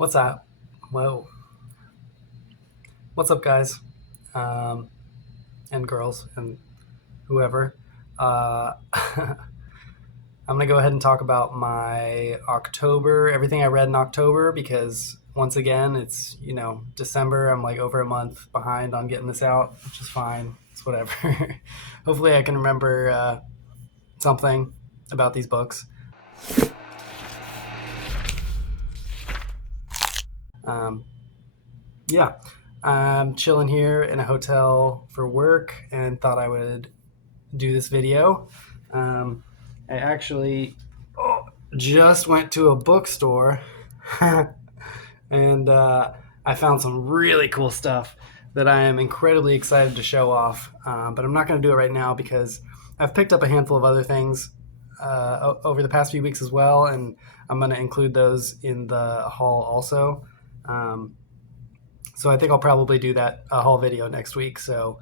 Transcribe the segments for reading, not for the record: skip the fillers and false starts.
What's up? Whoa. What's up, guys? Um, and girls and whoever. I'm going to go ahead and talk about my October, everything I read in October, because once again, it's, December. I'm like over a month behind on getting this out, which is fine. It's whatever. Hopefully, I can remember something about these books. Um, yeah, I'm chilling here in a hotel for work and thought I would do this video. Um, I actually just went to a bookstore and I found some really cool stuff that I am incredibly excited to show off. But I'm not going to do it right now because I've picked up a handful of other things over the past few weeks as well, and I'm going to include those in the haul also. Um, so I think I'll probably do that haul video next week. So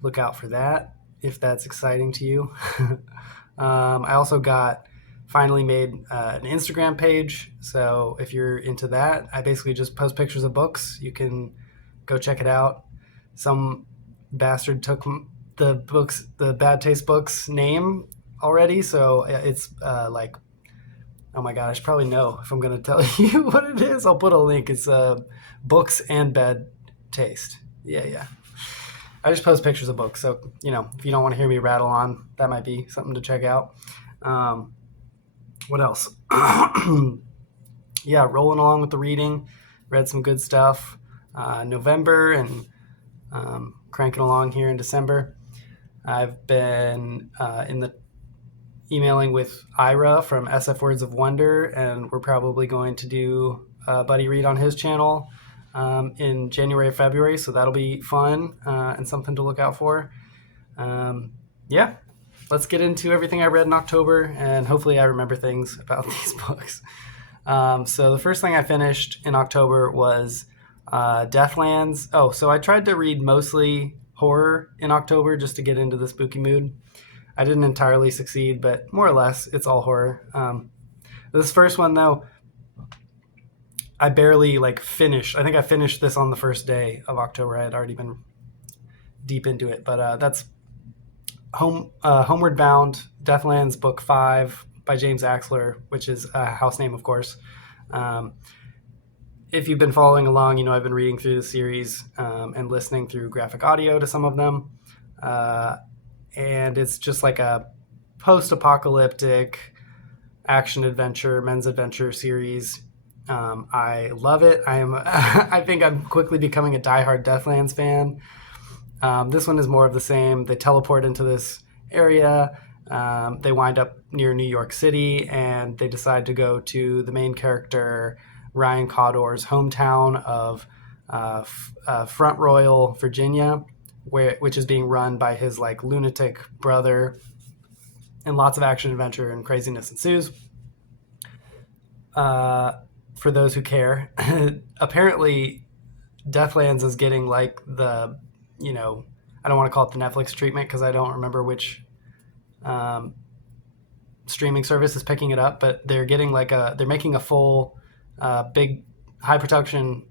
look out for that if that's exciting to you. I also got finally made an Instagram page. So if you're into that, I basically just post pictures of books. You can go check it out. Some bastard took the Bad Taste Books name already. So it's like, oh my God, I should probably know if I'm going to tell you what it is. I'll put a link. It's Books and Bad Taste. Yeah. I just post pictures of books. So, if you don't want to hear me rattle on, that might be something to check out. What else? Yeah, rolling along with the reading. Read some good stuff. November and cranking along here in December. I've been in the emailing with Ira from SF Words of Wonder, and we're probably going to do a buddy read on his channel in January or February, so that'll be fun and something to look out for. Yeah, let's get into everything I read in October, and hopefully I remember things about these books. So the first thing I finished in October was Deathlands. Oh, so I tried to read mostly horror in October just to get into the spooky mood. I didn't entirely succeed, but more or less, it's all horror. This first one, though, I barely finished. I think I finished this on the first day of October. I had already been deep into it, but that's Homeward Bound, Deathlands, Book 5 by James Axler, which is a house name, of course. If you've been following along, I've been reading through the series and listening through graphic audio to some of them. And it's just like a post-apocalyptic action-adventure, men's adventure series. I love it. I think I'm quickly becoming a diehard Deathlands fan. This one is more of the same. They teleport into this area. They wind up near New York City, and they decide to go to the main character, Ryan Cawdor's hometown of Front Royal, Virginia, which is being run by his lunatic brother, and lots of action, adventure, and craziness ensues. For those who care, apparently Deathlands is getting the, I don't want to call it the Netflix treatment because I don't remember which streaming service is picking it up, but they're getting they're making a full big high production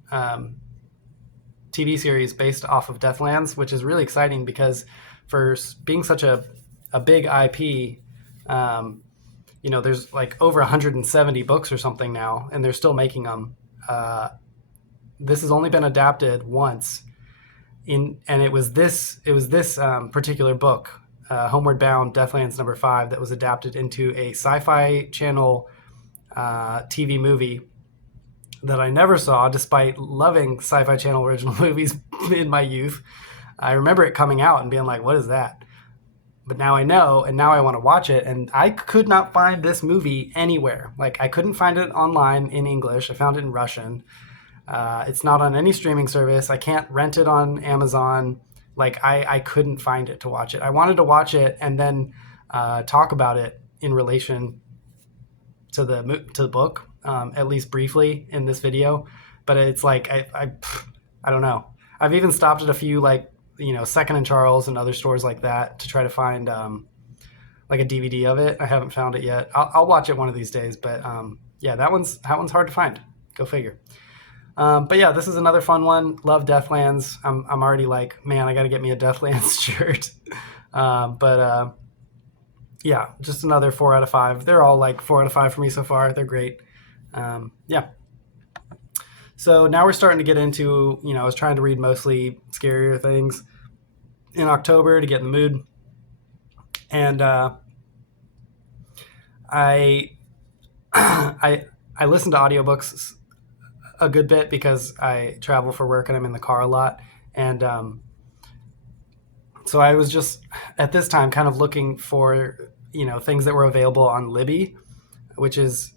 TV series based off of Deathlands, which is really exciting because for being such a big IP, there's over 170 books or something now, and they're still making them. This has only been adapted once, and it was this particular book, Homeward Bound, Deathlands number 5, that was adapted into a Sci-Fi Channel TV movie that I never saw, despite loving Sci-Fi Channel original movies in my youth. I remember it coming out and being like, what is that? But now I know, and now I want to watch it, and I could not find this movie anywhere. I couldn't find it online in English. I found it in Russian. It's not on any streaming service. I can't rent it on Amazon. I couldn't find it to watch it. I wanted to watch it and then talk about it in relation to the book, at least briefly in this video. But it's I don't know. I've even stopped at a few Second and Charles and other stores like that to try to find a DVD of it. I haven't found it yet. I'll watch it one of these days. But yeah, that one's hard to find. Go figure. But yeah, this is another fun one. Love Deathlands. I'm already like, man, I got to get me a Deathlands shirt. But yeah, just another 4 out of 5. They're all like 4 out of 5 for me so far. They're great. Yeah. So now we're starting to get into, I was trying to read mostly scarier things in October to get in the mood. And I, I listen to audiobooks a good bit because I travel for work and I'm in the car a lot. And so I was just at this time kind of looking for, things that were available on Libby, which is,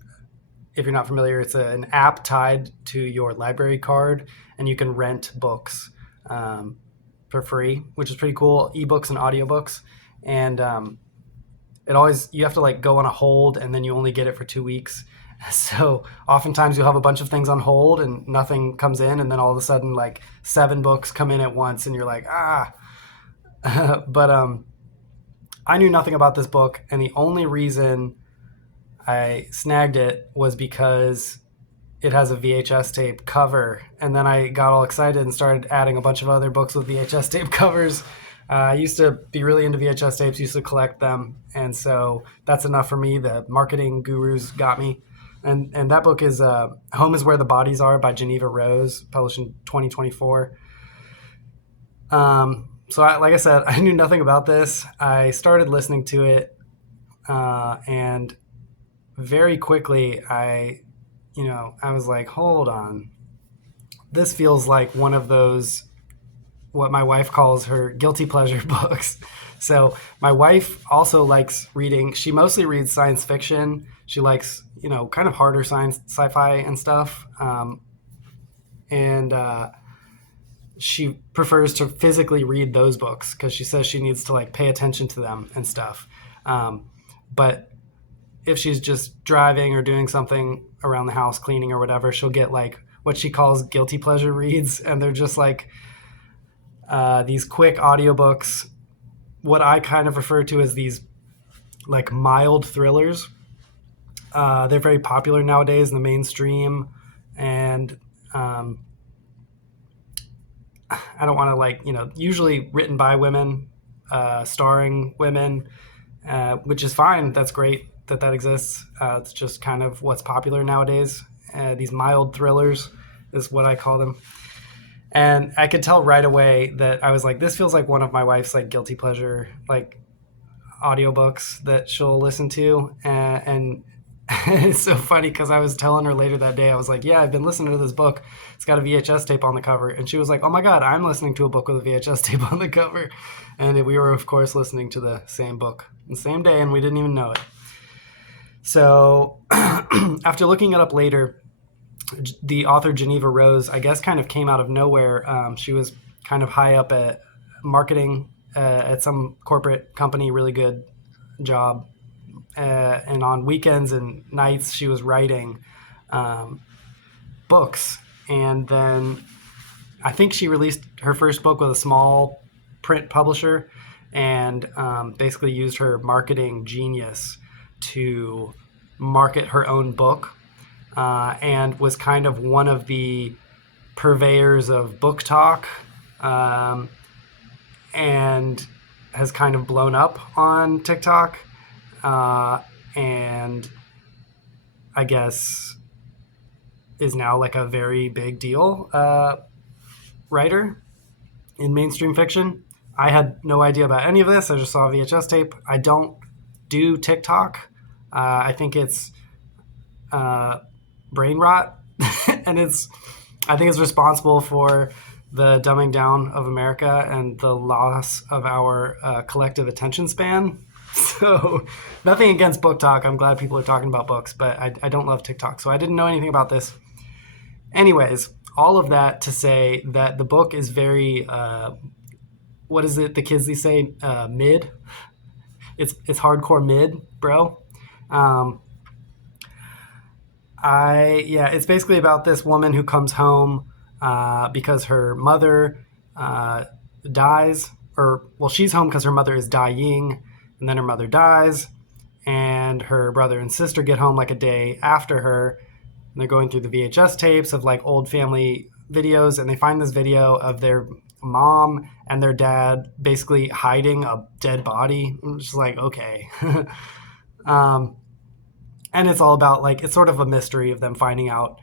if you're not familiar, it's an app tied to your library card, and you can rent books for free, which is pretty cool. Ebooks and audiobooks. And you have to like go on a hold, and then you only get it for 2 weeks. So oftentimes you'll have a bunch of things on hold and nothing comes in, and then all of a sudden like 7 books come in at once, and you're like, ah. But I knew nothing about this book, and the only reason I snagged it was because it has a VHS tape cover. And then I got all excited and started adding a bunch of other books with VHS tape covers. I used to be really into VHS tapes, used to collect them. And so that's enough for me. The marketing gurus got me. And that book is Home is Where the Bodies Are by Geneva Rose, published in 2024. Like I said, I knew nothing about this. I started listening to it, and very quickly I was like, hold on. This feels like one of those, what my wife calls her guilty pleasure books. So my wife also likes reading. She mostly reads science fiction. She likes, kind of harder science, sci-fi and stuff. And she prefers to physically read those books because she says she needs to like pay attention to them and stuff. But if she's just driving or doing something around the house, cleaning or whatever, she'll get like what she calls guilty pleasure reads. And they're just like these quick audiobooks, what I kind of refer to as these like mild thrillers. They're very popular nowadays in the mainstream. And I don't want to usually written by women, starring women, which is fine. That's great that exists. It's just kind of what's popular nowadays. These mild thrillers is what I call them. And I could tell right away that I was like, this feels like one of my wife's like guilty pleasure, like audiobooks that she'll listen to. And it's so funny because I was telling her later that day, I was like, yeah, I've been listening to this book. It's got a VHS tape on the cover. And she was like, oh my God, I'm listening to a book with a VHS tape on the cover. And we were, of course, listening to the same book the same day, and we didn't even know it. So after looking it up later, the author Geneva Rose, I guess, kind of came out of nowhere. She was kind of high up at marketing at some corporate company, really good job. And on weekends and nights, she was writing books. And then I think she released her first book with a small print publisher, and basically used her marketing genius to market her own book, and was kind of one of the purveyors of book talk, and has kind of blown up on TikTok, and I guess is now like a very big deal writer in mainstream fiction. I had no idea about any of this. I just saw a VHS tape. I don't do TikTok. I think it's brain rot, and I think it's responsible for the dumbing down of America and the loss of our collective attention span. So nothing against book talk. I'm glad people are talking about books, but I don't love TikTok. So I didn't know anything about this. Anyways, all of that to say that the book is very, what is it the kids these say? Mid. It's hardcore mid, bro. It's basically about this woman who comes home because her mother dies, she's home because her mother is dying, and then her mother dies, and her brother and sister get home like a day after her, and they're going through the VHS tapes of like old family videos, and they find this video of their mom and their dad basically hiding a dead body. I'm just like, okay. um, and it's all about like, it's sort of a mystery of them finding out,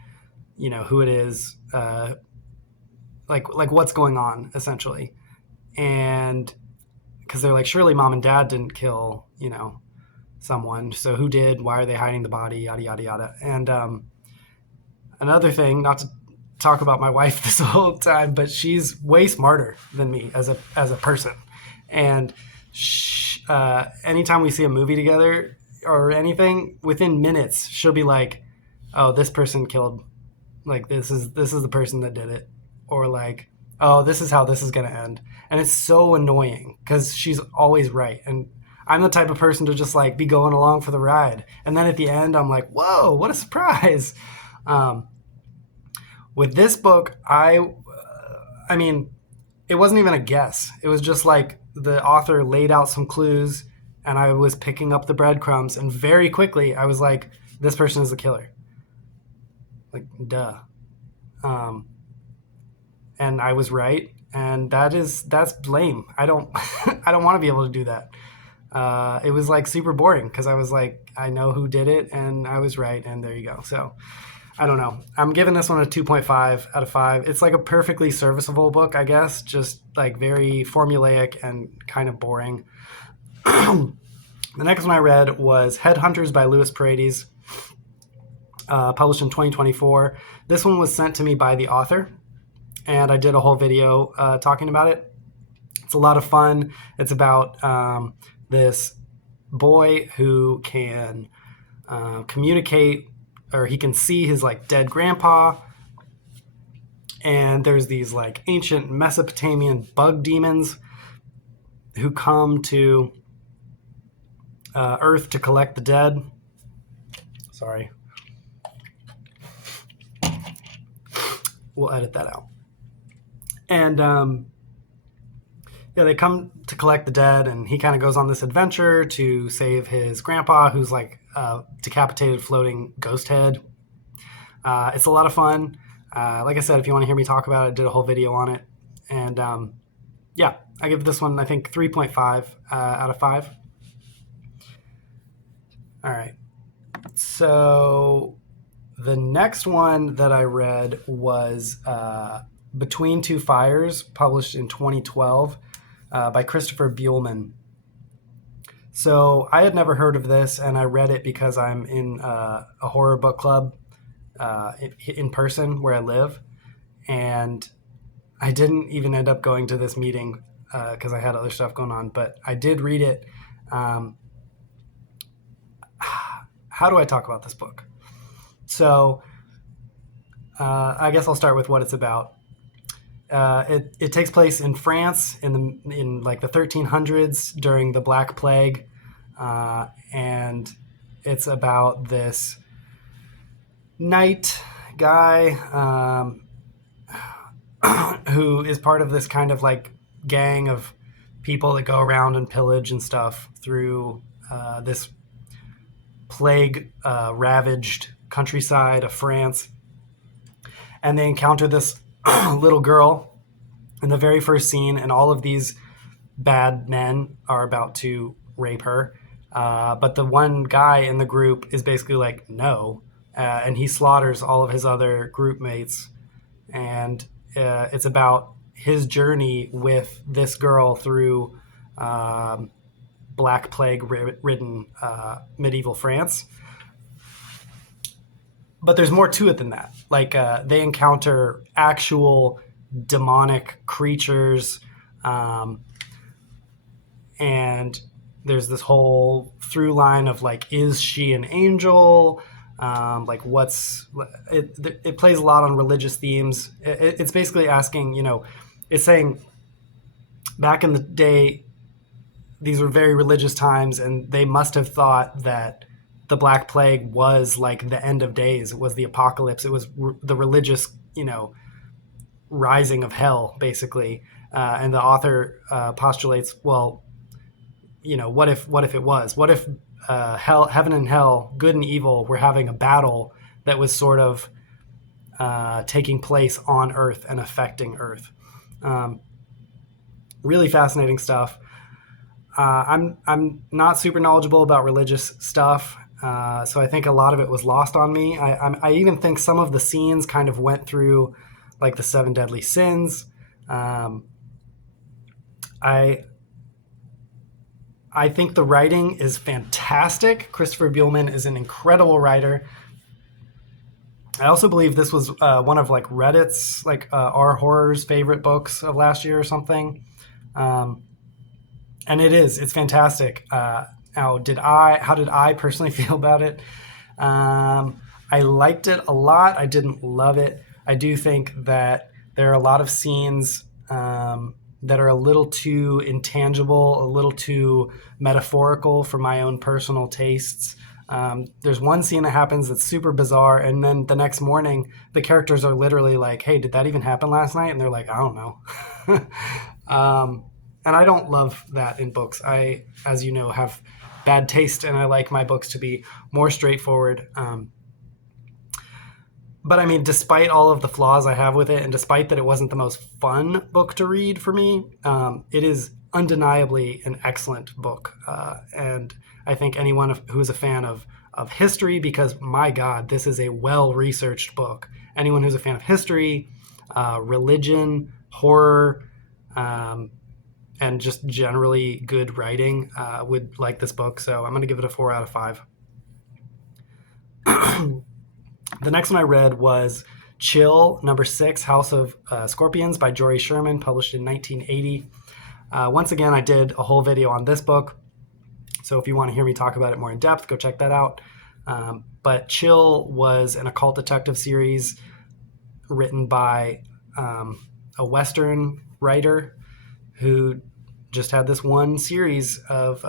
who it is, like what's going on essentially. And because they're like, surely mom and dad didn't kill, someone. So who did? Why are they hiding the body? Yada, yada, yada. And another thing, not to talk about my wife this whole time, but she's way smarter than me as a person. And anytime we see a movie together or anything, within minutes, she'll be like, oh, this person killed, like, this is the person that did it. Or like, oh, this is how this is going to end. And it's so annoying because she's always right. And I'm the type of person to just like be going along for the ride. And then at the end, I'm like, whoa, what a surprise. With this book, I mean, it wasn't even a guess. It was just like the author laid out some clues and I was picking up the breadcrumbs. And very quickly, I was like, this person is the killer. Like, duh. And I was right. And that's lame. I don't want to be able to do that. It was like super boring because I was like, I know who did it and I was right. And there you go. So I don't know. I'm giving this one a 2.5 out of 5. It's like a perfectly serviceable book, I guess. Just like very formulaic and kind of boring. The next one I read was Headhunters by Louis Paredes, published in 2024. This one was sent to me by the author, and I did a whole video talking about it. It's a lot of fun. It's about this boy who can communicate, or he can see his like dead grandpa. And there's these like ancient Mesopotamian bug demons who come to Earth to collect the dead. Sorry. We'll edit that out. And they come to collect the dead, and he kind of goes on this adventure to save his grandpa, who's like a decapitated floating ghost head. It's a lot of fun. Like I said, if you want to hear me talk about it, I did a whole video on it. And I give this one, I think, 3.5 out of 5. All right. So the next one that I read was Between Two Fires, published in 2012 by Christopher Buehlman. So I had never heard of this, and I read it because I'm in a horror book club in person where I live. And I didn't even end up going to this meeting because I had other stuff going on, but I did read it. How do I talk about this book? So I guess I'll start with what it's about. It takes place in France in like the 1300s during the Black Plague, and it's about this knight guy who is part of this kind of like gang of people that go around and pillage and stuff through this plague ravaged countryside of France. And they encounter this little girl in the very first scene, and all of these bad men are about to rape her. But the one guy in the group is basically like, no. And he slaughters all of his other group mates. And it's about his journey with this girl through Black Plague-ridden medieval France. But there's more to it than that. Like they encounter actual demonic creatures, and there's this whole through line of like, is she an angel? Like what's it? It plays a lot on religious themes. It's basically asking, it's saying back in the day, these were very religious times, and they must have thought that the Black Plague was like the end of days. It was the apocalypse. It was the religious, rising of hell, basically. And the author postulates, well, what if it was? What if heaven and hell, good and evil, were having a battle that was sort of taking place on Earth and affecting Earth. Really fascinating stuff. I'm not super knowledgeable about religious stuff, so I think a lot of it was lost on me. I even think some of the scenes kind of went through like the 7 deadly sins. I think the writing is fantastic. Christopher Buehlman is an incredible writer. I also believe this was one of like Reddit's like R Horror's favorite books of last year or something. And it's fantastic. How did I personally feel about it? I liked it a lot. I didn't love it. I do think that there are a lot of scenes that are a little too intangible, a little too metaphorical for my own personal tastes. There's one scene that happens that's super bizarre, and then the next morning, the characters are literally like, "Hey, did that even happen last night?" And they're like, "I don't know." And I don't love that in books. I, as you know, have bad taste, and I like my books to be more straightforward. But I mean, despite all of the flaws I have with it, and despite that it wasn't the most fun book to read for me, it is undeniably an excellent book. And I think anyone who is a fan of history, because my God, this is a well-researched book. Anyone who's a fan of history, religion, horror, and just generally good writing would like this book. So I'm going to give it a 4 out of 5. The next one I read was Chill, number 6, House of Scorpions by Jory Sherman, published in 1980. Once again, I did a whole video on this book. So if you want to hear me talk about it more in depth, go check that out. But Chill was an occult detective series written by a Western writer who just had this one series of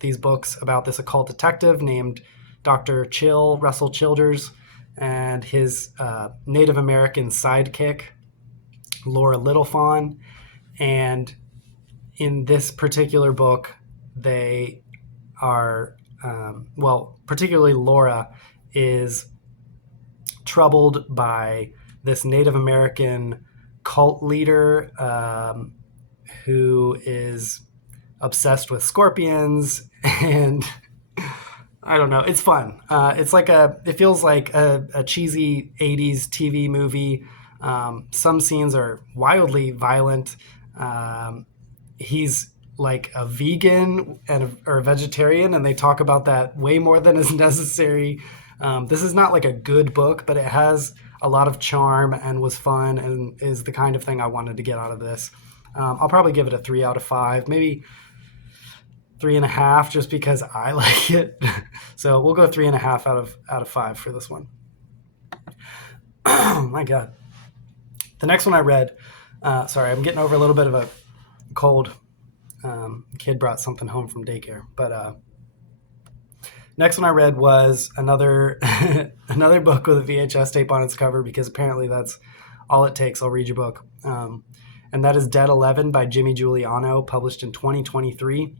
these books about this occult detective named Dr. Russell Childers, and his Native American sidekick, Laura Littlefawn. And in this particular book, they are, particularly Laura is troubled by this Native American cult leader who is obsessed with scorpions, and I don't know. It's fun. It's like it feels like a cheesy 80s TV movie. Some scenes are wildly violent. He's like a vegan or a vegetarian, and they talk about that way more than is necessary. This is not like a good book, but it has a lot of charm and was fun and is the kind of thing I wanted to get out of this. I'll probably give it a 3 out of 5, maybe 3.5, just because I like it. So we'll go 3.5 out of 5 for this one. Oh my God. The next one I read, sorry, I'm getting over a little bit of a cold. Kid brought something home from daycare. But next one I read was another another book with a VHS tape on its cover, because apparently that's all it takes. I'll read your book. And that is Dead 11 by Jimmy Giuliano, published in 2023.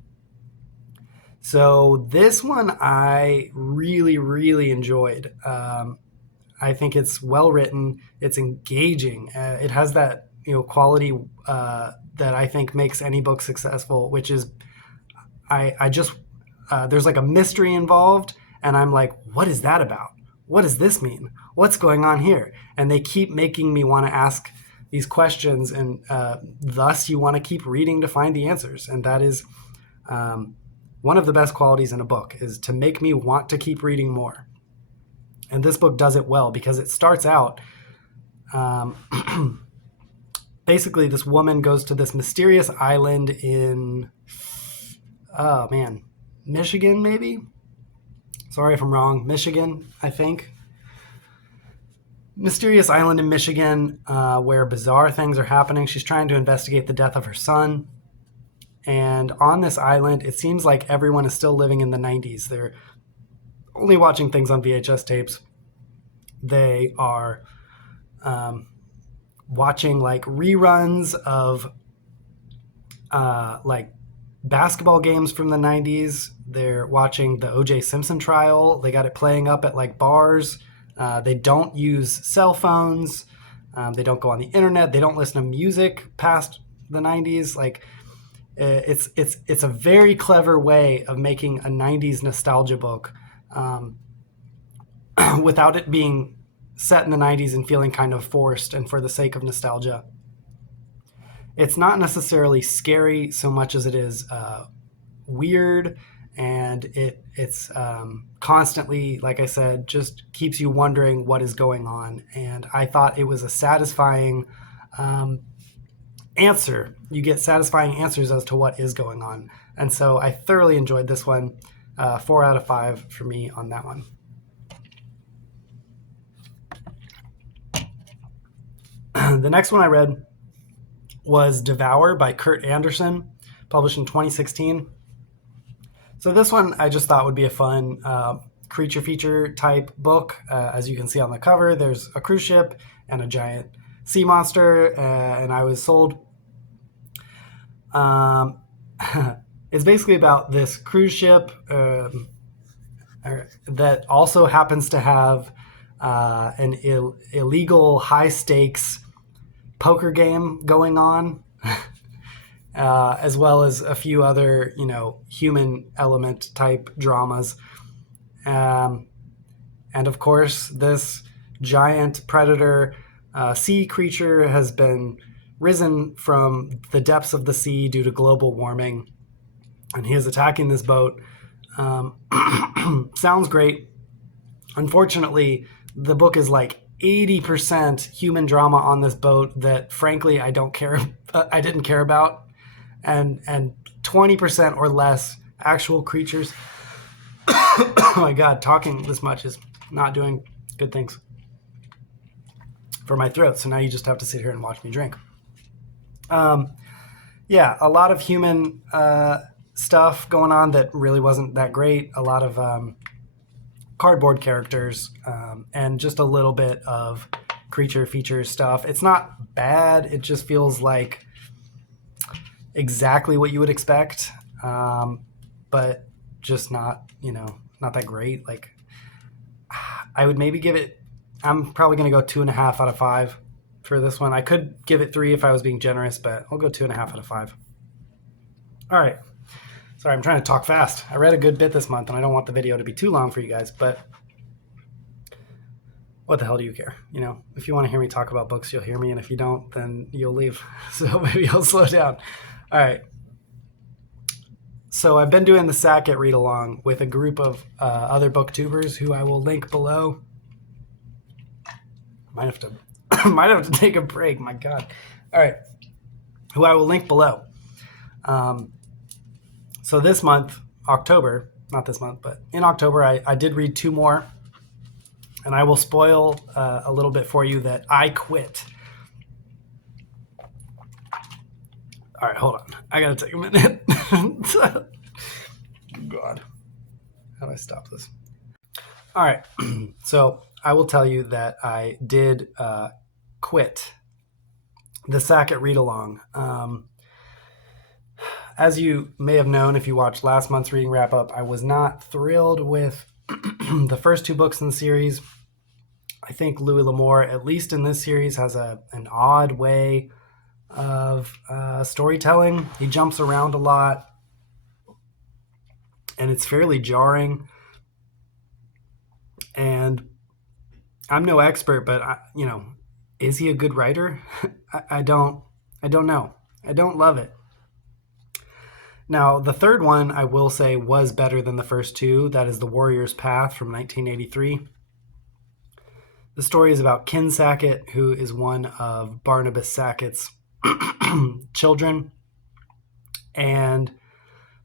So this one I really, really enjoyed. I think it's well written. It's engaging. It has that quality that I think makes any book successful, which is I just there's like a mystery involved, and I'm like, what is that about? What does this mean? What's going on here? And they keep making me want to ask these questions, and thus you want to keep reading to find the answers. And that is one of the best qualities in a book, is to make me want to keep reading more. And this book does it well, because it starts out basically this woman goes to this mysterious island in Michigan, maybe? Sorry if I'm wrong. Michigan, I think. Mysterious island in Michigan where bizarre things are happening. She's trying to investigate the death of her son. And on this island, it seems like everyone is still living in the 90s. They're only watching things on VHS tapes. They are watching like reruns of like basketball games from the 90s. They're watching the O.J. Simpson trial. They got it playing up at like bars. They don't use cell phones. They don't go on the internet. They don't listen to music past the 90s. Like, it's a very clever way of making a 90s nostalgia book without it being set in the 90s and feeling kind of forced and for the sake of nostalgia. It's not necessarily scary so much as it is weird, and it's constantly, like I said, just keeps you wondering what is going on. And I thought it was a satisfying answer. You get satisfying answers as to what is going on. And so I thoroughly enjoyed this one. 4 out of 5 for me on that one. The next one I read was Devour by Kurt Anderson, published in 2016. So this one I just thought would be a fun creature feature type book. As you can see on the cover, there's a cruise ship and a giant sea monster, and I was sold. It's basically about this cruise ship that also happens to have an illegal high stakes poker game going on, as well as a few other, human element type dramas. And of course, this giant predator sea creature has been risen from the depths of the sea due to global warming, and he is attacking this boat. Sounds great. Unfortunately, the book is like 80% human drama on this boat that, frankly, I didn't care about, and 20% or less actual creatures. Oh my God, talking this much is not doing good things for my throat. So now you just have to sit here and watch me drink. Yeah, a lot of human stuff going on that really wasn't that great. A lot of cardboard characters, and just a little bit of creature feature stuff. It's not bad. It just feels like exactly what you would expect, but just not that great. Like, I would maybe give it, I'm probably going to go 2.5 out of 5 for this one. I could give it 3 if I was being generous, but I'll go 2.5 out of 5. All right. Sorry, I'm trying to talk fast. I read a good bit this month, and I don't want the video to be too long for you guys, but what the hell do you care? If you want to hear me talk about books, you'll hear me, and if you don't, then you'll leave. So maybe I'll slow down. All right. So I've been doing the Sackett read-along with a group of other booktubers who I will link below. Might have to take a break. My God. All right. Who I will link below. So this month, October, not this month, but in October, I did read 2 more. And I will spoil a little bit for you that I quit. All right, hold on. I got to take a minute. God. How do I stop this? All right. So I will tell you that I did quit the Sackett read-along. As you may have known if you watched last month's reading wrap-up, I was not thrilled with the first 2 books in the series. I think Louis L'Amour, at least in this series, has an odd way of storytelling. He jumps around a lot, and it's fairly jarring. And I'm no expert, but is he a good writer? I don't know. I don't love it. Now, the third one, I will say, was better than the first 2. That is The Warrior's Path from 1983. The story is about Ken Sackett, who is one of Barnabas Sackett's children. And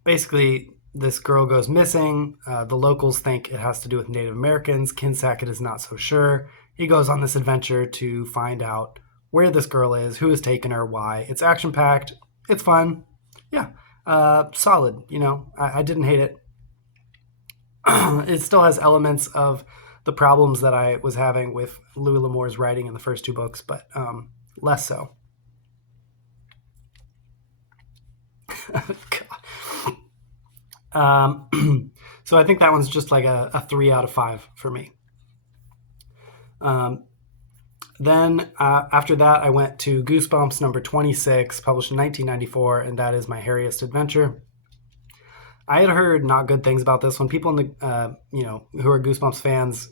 basically, this girl goes missing. The locals think it has to do with Native Americans. Ken Sackett is not so sure. He goes on this adventure to find out where this girl is, who has taken her, why. It's action-packed. It's fun. Yeah. Solid. I didn't hate it. It still has elements of the problems that I was having with Louis L'Amour's writing in the first 2 books, but less so. So I think that one's just like a 3 out of 5 for me. Then after that, I went to Goosebumps number 26, published in 1994, and that is my hairiest adventure. I had heard not good things about this one. People in the who are Goosebumps fans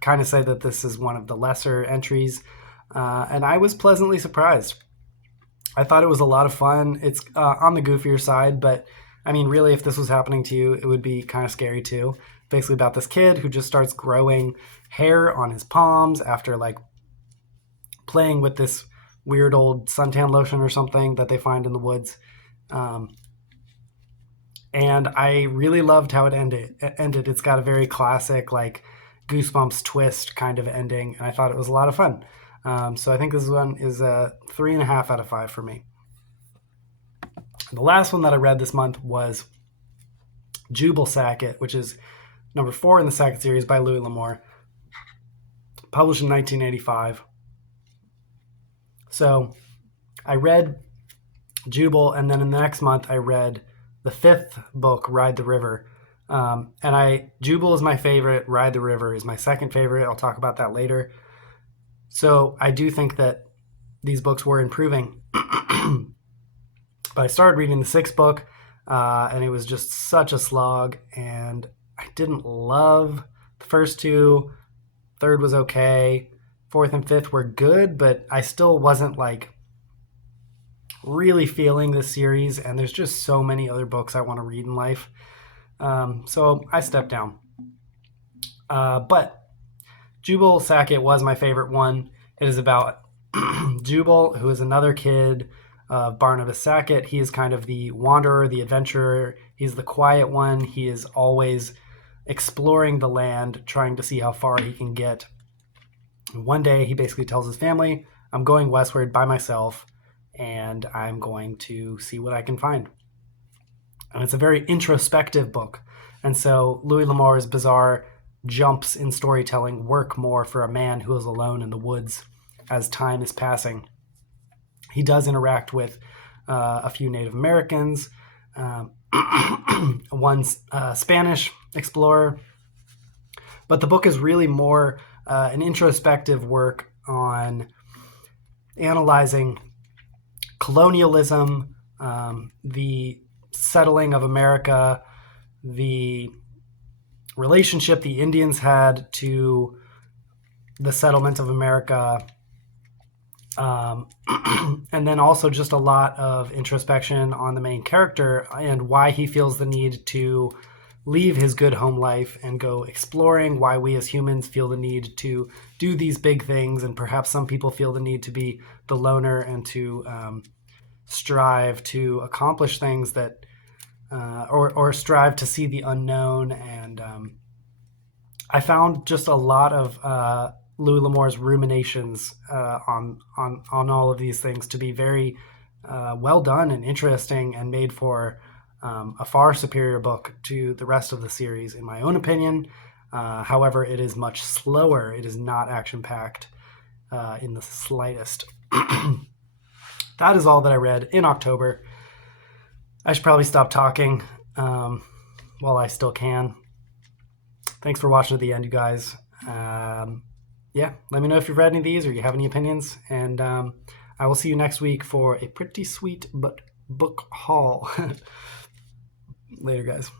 kind of say that this is one of the lesser entries, and I was pleasantly surprised. I thought it was a lot of fun. It's on the goofier side, but I mean, really, if this was happening to you, it would be kind of scary too. Basically, about this kid who just starts growing hair on his palms after like playing with this weird old suntan lotion or something that they find in the woods. And I really loved how it ended. It's got a very classic like Goosebumps twist kind of ending, and I thought it was a lot of fun. So I think this one is a 3.5 out of 5 for me. The last one that I read this month was Jubal Sackett, which is number 4 in the Sackett series by Louis L'Amour, published in 1985. So I read Jubal, and then in the next month I read the 5th book, Ride the River. Jubal is my favorite. Ride the River is my second favorite. I'll talk about that later. So I do think that these books were improving. But I started reading the 6th book, and it was just such a slog. And I didn't love the first 2. 3rd was okay. 4th and 5th were good, but I still wasn't like really feeling this series, and there's just so many other books I want to read in life. So I stepped down. But Jubal Sackett was my favorite one. It is about Jubal, who is another kid of Barnabas Sackett. He is kind of the wanderer, the adventurer. He's the quiet one. He is always exploring the land, trying to see how far he can get. One day, he basically tells his family, I'm going westward by myself, and I'm going to see what I can find. And it's a very introspective book. And so Louis L'Amour's bizarre jumps in storytelling work more for a man who is alone in the woods as time is passing. He does interact with a few Native Americans, one Spanish explorer. But the book is really more an introspective work on analyzing colonialism, the settling of America, the relationship the Indians had to the settlement of America, and then also just a lot of introspection on the main character and why he feels the need to leave his good home life and go exploring, why we as humans feel the need to do these big things, and perhaps some people feel the need to be the loner and to strive to accomplish things that or strive to see the unknown. And I found just a lot of Louis L'Amour's ruminations on all of these things to be very well done and interesting, and made for a far superior book to the rest of the series, in my own opinion. However, it is much slower. It is not action-packed in the slightest. That is all that I read in October. I should probably stop talking while I still can. Thanks for watching to the end, you guys. Yeah, let me know if you've read any of these or you have any opinions. And I will see you next week for a pretty sweet book haul. Later, guys.